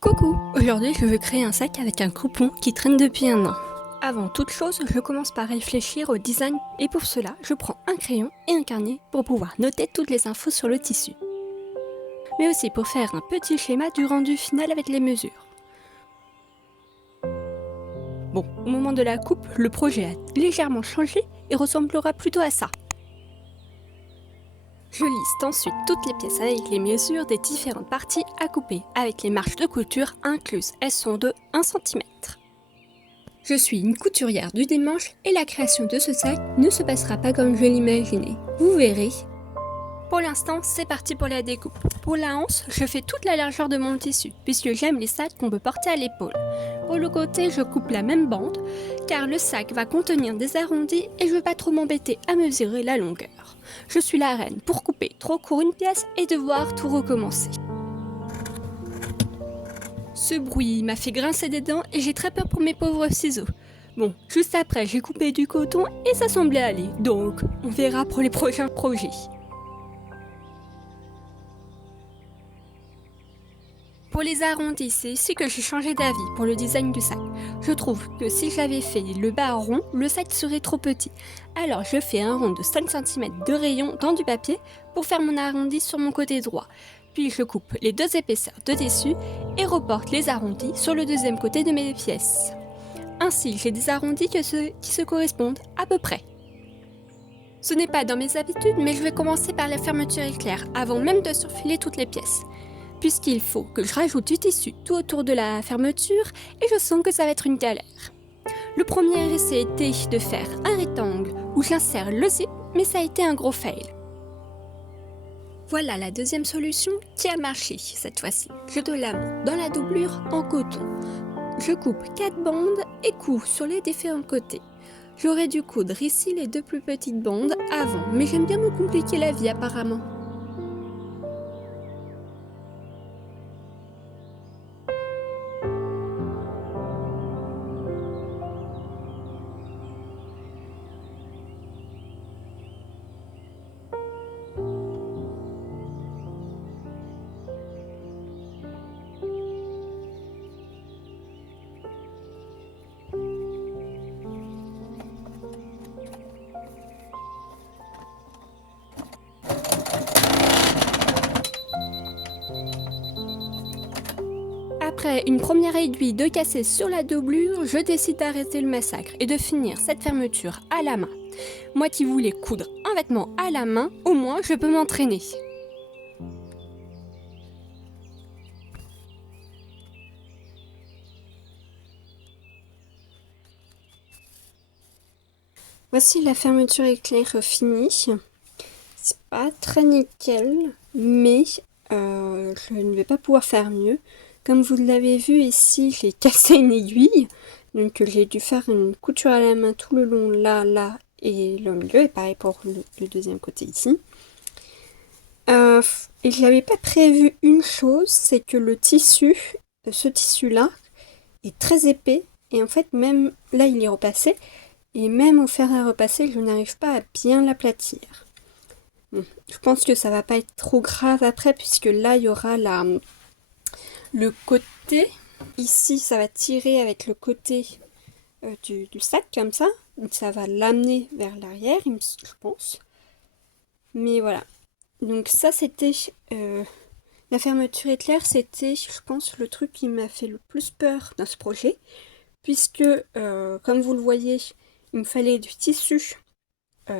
Coucou! Aujourd'hui, je veux créer un sac avec un coupon qui traîne depuis un an. Avant toute chose, je commence par réfléchir au design et pour cela, je prends un crayon et un carnet pour pouvoir noter toutes les infos sur le tissu. Mais aussi pour faire un petit schéma du rendu final avec les mesures. Bon, au moment de la coupe, le projet a légèrement changé et ressemblera plutôt à ça. Je liste ensuite toutes les pièces avec les mesures des différentes parties à couper, avec les marges de couture incluses. Elles sont de 1 cm. Je suis une couturière du dimanche et la création de ce sac ne se passera pas comme je l'imaginais. Vous verrez. Pour l'instant, c'est parti pour la découpe. Pour la hanse, je fais toute la largeur de mon tissu, puisque j'aime les sacs qu'on peut porter à l'épaule. Pour le côté, je coupe la même bande, car le sac va contenir des arrondis et je veux pas trop m'embêter à mesurer la longueur. Je suis la reine pour couper trop court une pièce et devoir tout recommencer. Ce bruit m'a fait grincer des dents et j'ai très peur pour mes pauvres ciseaux. Bon, juste après, j'ai coupé du coton et ça semblait aller, donc on verra pour les prochains projets. Pour les arrondis, c'est ici que j'ai changé d'avis pour le design du sac. Je trouve que si j'avais fait le bas rond, le sac serait trop petit. Alors je fais un rond de 5 cm de rayon dans du papier pour faire mon arrondi sur mon côté droit. Puis je coupe les deux épaisseurs de dessus et reporte les arrondis sur le deuxième côté de mes pièces. Ainsi, j'ai des arrondis qui se correspondent à peu près. Ce n'est pas dans mes habitudes, mais je vais commencer par la fermeture éclair avant même de surfiler toutes les pièces. Puisqu'il faut que je rajoute du tissu tout autour de la fermeture et je sens que ça va être une galère. Le premier essai était de faire un rectangle où j'insère le zip, mais ça a été un gros fail. Voilà la deuxième solution qui a marché cette fois-ci. Je de l'amont dans la doublure en coton. Je coupe 4 bandes et couds sur les différents côtés. J'aurais dû coudre ici les 2 plus petites bandes avant, mais j'aime bien me compliquer la vie apparemment. Après une première aiguille de casser sur la doublure, je décide d'arrêter le massacre et de finir cette fermeture à la main. Moi qui voulais coudre un vêtement à la main, au moins je peux m'entraîner. Voici la fermeture éclair finie. C'est pas très nickel, mais je ne vais pas pouvoir faire mieux. Comme vous l'avez vu ici, j'ai cassé une aiguille. Donc j'ai dû faire une couture à la main tout le long, là et le milieu. Et pareil pour le deuxième côté ici. Et je n'avais pas prévu une chose, c'est que le tissu, ce tissu-là, est très épais. Et en fait, même là, il est repassé. Et même au fer à repasser, je n'arrive pas à bien l'aplatir. Bon, je pense que ça va pas être trop grave après, puisque là, il y aura le côté. Ici, ça va tirer avec le côté du sac, comme ça. Donc, ça va l'amener vers l'arrière, je pense. Mais voilà. Donc ça, c'était... la fermeture éclair, c'était, je pense, le truc qui m'a fait le plus peur dans ce projet. Puisque, comme vous le voyez, il me fallait du tissu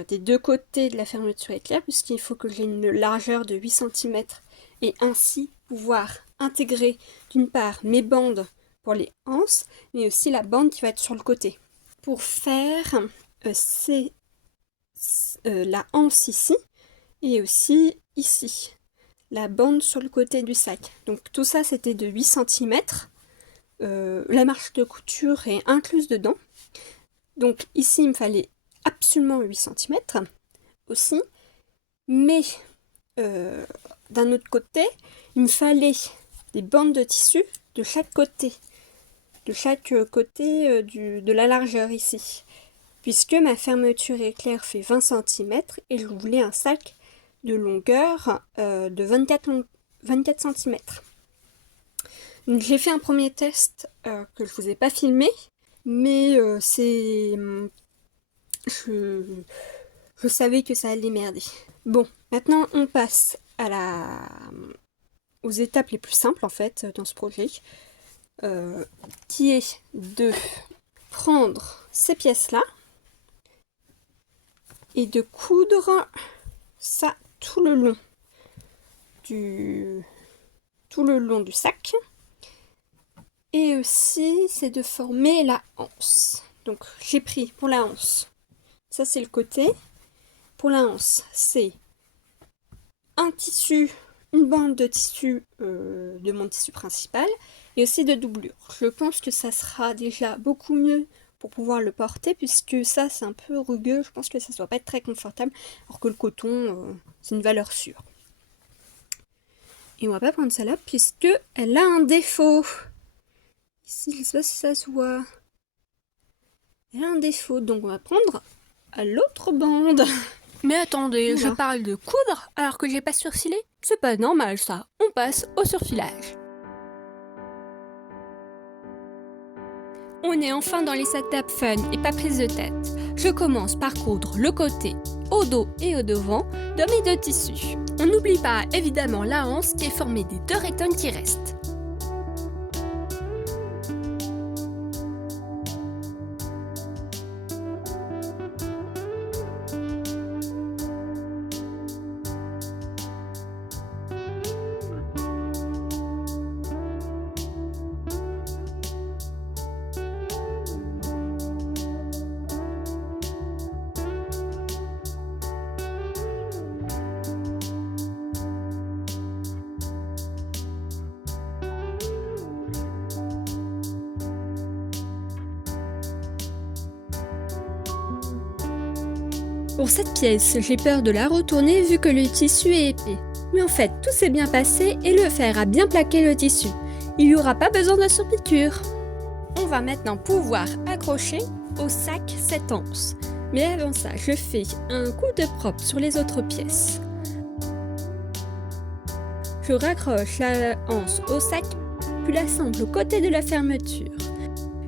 des deux côtés de la fermeture éclair, puisqu'il faut que j'ai une largeur de 8 cm et ainsi pouvoir intégrer d'une part mes bandes pour les anses, mais aussi la bande qui va être sur le côté. Pour faire la anse ici et aussi ici, la bande sur le côté du sac. Donc tout ça c'était de 8 cm. La marge de couture est incluse dedans. Donc ici, il me fallait absolument 8 cm aussi. Mais d'un autre côté, il me fallait des bandes de tissu de chaque côté. De chaque côté de la largeur ici. Puisque ma fermeture éclair fait 20 cm et je voulais un sac de longueur de 24 cm. Donc, j'ai fait un premier test que je vous ai pas filmé, mais je savais que ça allait merder. Bon, maintenant on passe aux étapes les plus simples en fait dans ce projet, qui est de prendre ces pièces-là et de coudre ça tout le long du sac. Et aussi, c'est de former la anse. Donc, j'ai pris pour la anse, ça c'est le côté. Pour la anse, c'est un tissu, une bande de tissu de mon tissu principal et aussi de doublure. Je pense que ça sera déjà beaucoup mieux pour pouvoir le porter puisque ça c'est un peu rugueux. Je pense que ça ne va pas être très confortable alors que le coton c'est une valeur sûre. Et on va pas prendre celle-là puisque elle a un défaut. Ici, je sais pas si ça se voit. Elle a un défaut, donc on va prendre à l'autre bande. Mais attendez, Voilà. je parle de coudre alors que j'ai pas surfilé? C'est pas normal ça, on passe au surfilage. On est enfin dans les étapes fun et pas prise de tête. Je commence par coudre le côté au dos et au devant de mes deux tissus. On n'oublie pas évidemment la anse qui est formée des deux rectangles qui restent. Pour cette pièce, j'ai peur de la retourner vu que le tissu est épais. Mais en fait, tout s'est bien passé et le fer a bien plaqué le tissu. Il n'y aura pas besoin de surpiqûre. On va maintenant pouvoir accrocher au sac cette anse. Mais avant ça, je fais un coup de propre sur les autres pièces. Je raccroche la anse au sac, puis l'assemble aux côtés de la fermeture.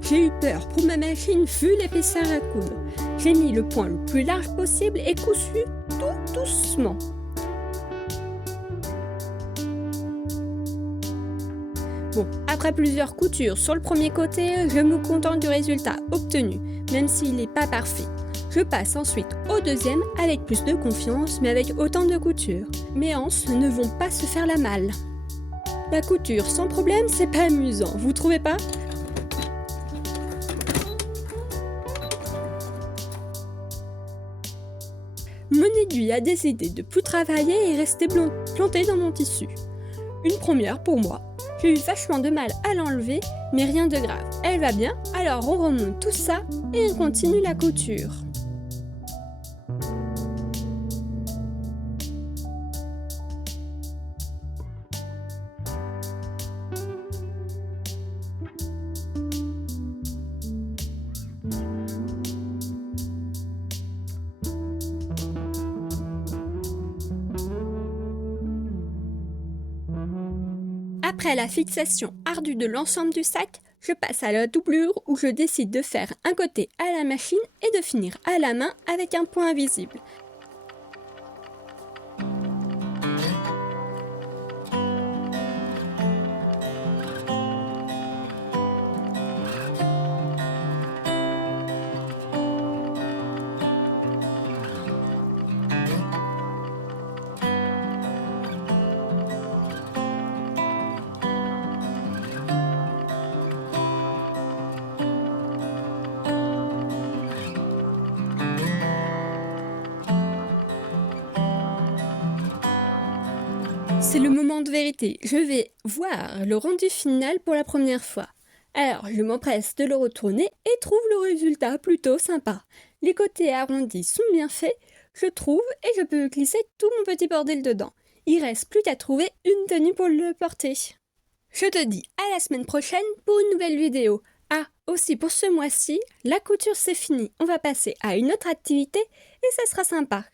J'ai eu peur pour ma machine vu l'épaisseur à coudre. J'ai mis le point le plus large possible et cousu tout doucement. Bon, après plusieurs coutures sur le premier côté, je me contente du résultat obtenu, même s'il n'est pas parfait. Je passe ensuite au deuxième avec plus de confiance, mais avec autant de coutures. Mes anses ne vont pas se faire la malle. La couture sans problème, c'est pas amusant, vous trouvez pas ? Mon aiguille a décidé de plus travailler et rester plantée dans mon tissu. Une première pour moi. J'ai eu vachement de mal à l'enlever, mais rien de grave. Elle va bien, alors on remonte tout ça et on continue la couture. Après la fixation ardue de l'ensemble du sac, je passe à la doublure où je décide de faire un côté à la machine et de finir à la main avec un point invisible. C'est le moment de vérité, je vais voir le rendu final pour la première fois. Alors je m'empresse de le retourner et trouve le résultat plutôt sympa. Les côtés arrondis sont bien faits, je trouve, et je peux glisser tout mon petit bordel dedans. Il reste plus qu'à trouver une tenue pour le porter. Je te dis à la semaine prochaine pour une nouvelle vidéo. Ah, aussi pour ce mois-ci, la couture c'est fini, on va passer à une autre activité et ça sera sympa.